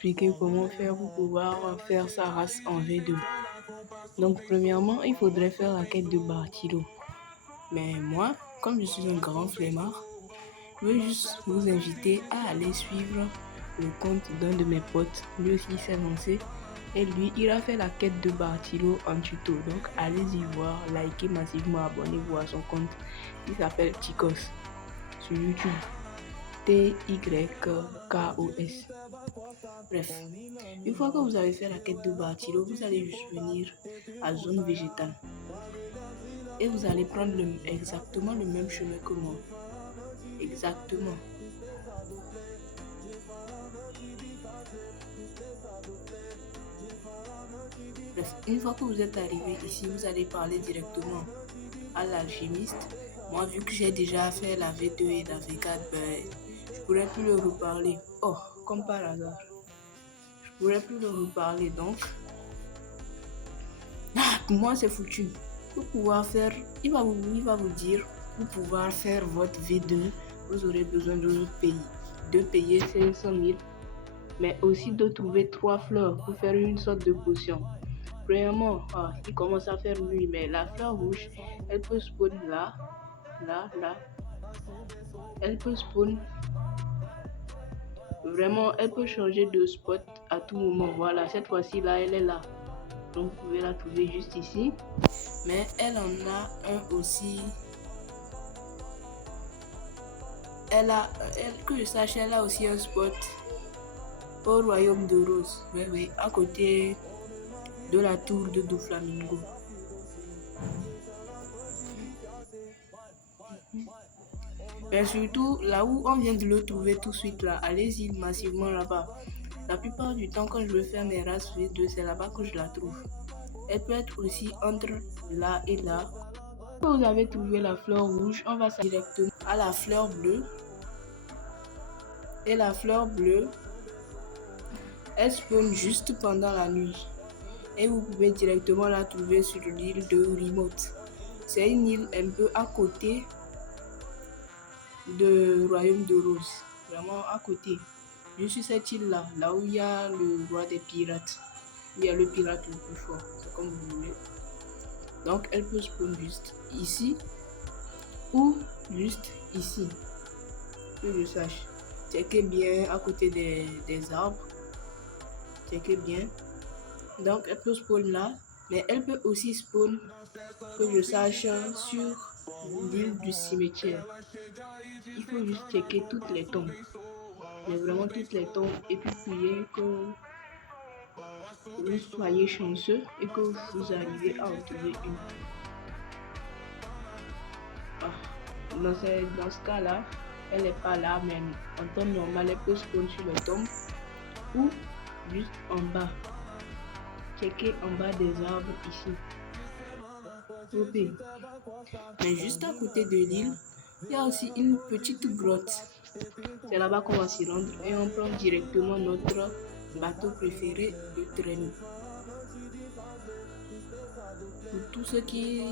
expliquer comment faire pour pouvoir faire sa race en V2. Donc, premièrement, il faudrait faire la quête de Bartilo. Mais moi, comme je suis un grand flemmard, je veux juste vous inviter à aller suivre le compte d'un de mes potes. Lui aussi s'est lancé et lui, il a fait la quête de Bartilo en tuto. Donc, allez-y voir, likez massivement, abonnez-vous à son compte. Il s'appelle Chicos sur YouTube. Tykos. Bref, une fois que vous avez fait la quête de Bartilo, vous allez juste venir à zone végétale. Et vous allez prendre exactement le même chemin que moi. Exactement. Bref, une fois que vous êtes arrivé ici, vous allez parler directement à l'alchimiste. Moi, vu que j'ai déjà fait la V2 et la V4, je pourrais plus le reparler. Oh, comme par hasard. Je pourrais plus le reparler, donc... pour moi, c'est foutu. Pour pouvoir faire... Il va vous dire, pour pouvoir faire votre V2, vous aurez besoin de payer 500 000, mais aussi de trouver 3 fleurs pour faire une sorte de potion. Premièrement, il commence à faire nuit, mais la fleur rouge, elle peut spawn là. Elle peut spawn. Vraiment, elle peut changer de spot à tout moment. Voilà, cette fois-ci là, elle est là. Donc, vous pouvez la trouver juste ici. Mais elle en a un aussi. Que je sache, elle a aussi un spot au royaume de Rose. Oui, à côté de la tour de Doflamingo. Mais surtout, là où on vient de le trouver tout de suite là, allez-y massivement là-bas. La plupart du temps, quand je veux faire mes races V2, c'est là-bas que je la trouve. Elle peut être aussi entre là et là. Quand vous avez trouvé la fleur rouge, on va directement à la fleur bleue. Et la fleur bleue, elle spawn juste pendant la nuit. Et vous pouvez directement la trouver sur l'île de Remote. C'est une île un peu à côté de Royaume de Rose. Vraiment à côté. Juste sur cette île là, là où il y a le roi des pirates. Il y a le pirate le plus fort, c'est comme vous voulez. Donc elle peut spawn juste ici ou juste ici. Que je sache. Checkez bien à côté des arbres. Checkez bien. Donc elle peut spawn là, mais elle peut aussi spawn, que je sache, sur l'île du cimetière. Il faut juste checker toutes les tombes. Mais vraiment toutes les tombes et puis prier que vous soyez chanceux et que vous arrivez à en trouver une. Dans ce cas-là, elle n'est pas là, mais en temps normal, elle peut spawn sur les tombes ou juste en bas. Checker en bas des arbres ici. Ok. Mais juste à côté de l'île, il y a aussi une petite grotte. C'est là-bas qu'on va s'y rendre et on prend directement notre bateau préféré, le traîneau. Pour tous ceux qui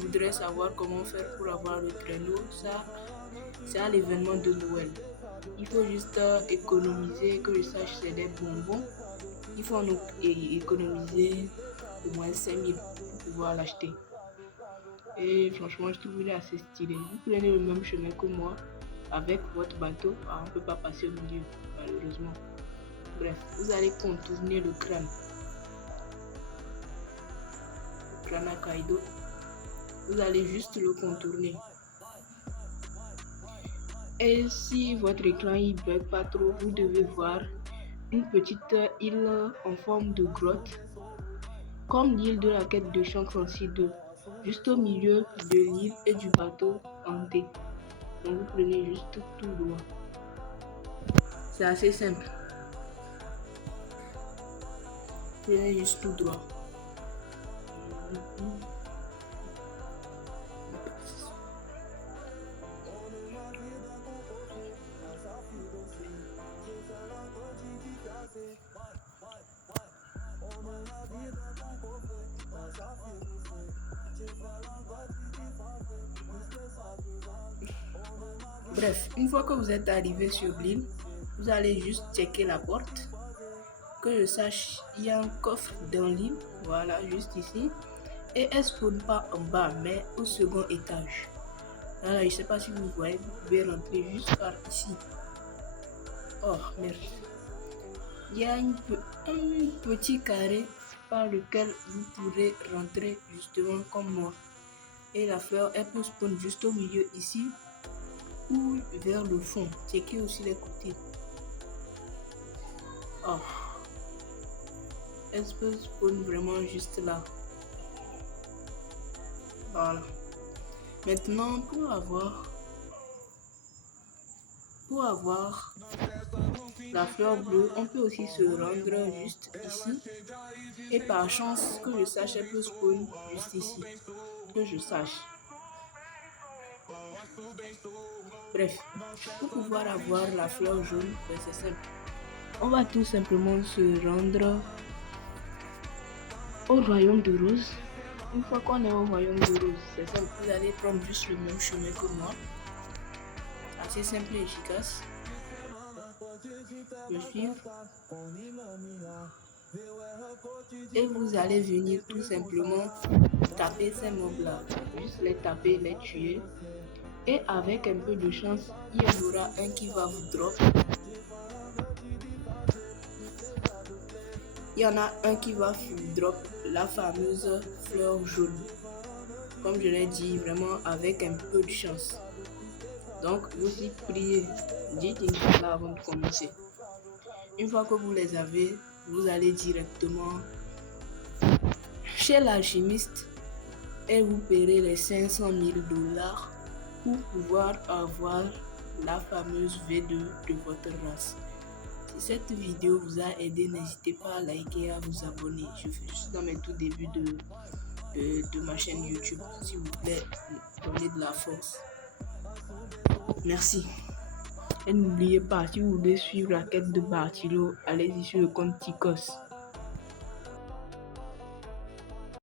voudraient savoir comment faire pour avoir le traîneau, ça, c'est à l'événement de Noël. Il faut juste économiser, que je sache, c'est des bonbons. Il faut économiser au moins 5 000 pour pouvoir l'acheter. Et franchement, je trouve qu'il est assez stylé. Vous prenez le même chemin que moi avec votre bateau. On ne peut pas passer au milieu, malheureusement. Bref, vous allez contourner le crâne. Le crâne à Kaido. Vous allez juste le contourner. Et si votre écran ne bug pas trop, vous devez voir une petite île en forme de grotte, comme l'île de la quête de Shang-Chi 2, juste au milieu de l'île et du bateau hanté. Donc vous prenez juste tout droit. C'est assez simple. Prenez juste tout droit. Bref, une fois que vous êtes arrivé sur l'île, vous allez juste checker la porte. que je sache, il y a un coffre dans l'île, voilà, juste ici. Et elle spawn pas en bas, mais au second étage. Voilà, je ne sais pas si vous voyez, vous pouvez rentrer juste par ici. Oh, merde. Il y a un petit carré par lequel vous pourrez rentrer justement comme moi. Et la fleur, elle peut spawn juste au milieu ici ou vers le fond. Checkez aussi les côtés. Oh. Elle peut spawn vraiment juste là. Voilà. Maintenant, pour avoir la fleur bleue, on peut aussi se rendre juste ici. Et par chance, que je sache, elle peut spawn juste ici. Que je sache. Bref, pour pouvoir avoir la fleur jaune, ben c'est simple. On va tout simplement se rendre au royaume de rose. Une fois qu'on est au royaume de rose, c'est simple. Vous allez prendre juste le même chemin que moi. Assez simple et efficace. Je suis. Et vous allez venir tout simplement taper ces mobs-là. Juste les taper, les tuer. Et avec un peu de chance, il y en aura un qui va vous drop. Il y en a un qui va vous drop la fameuse fleur jaune. Comme je l'ai dit, vraiment avec un peu de chance. Donc, vous y priez. Dites Inch'Allah avant de commencer. Une fois que vous les avez, vous allez directement chez l'alchimiste et vous paierez les 500 000 $ pour pouvoir avoir la fameuse V2 de votre race. Si cette vidéo vous a aidé, n'hésitez pas à liker et à vous abonner. Je suis dans mes tout débuts de ma chaîne YouTube. S'il vous plaît, donnez de la force. Merci. Et n'oubliez pas, si vous voulez suivre la quête de Bartilo, allez-y sur le compte Ticos.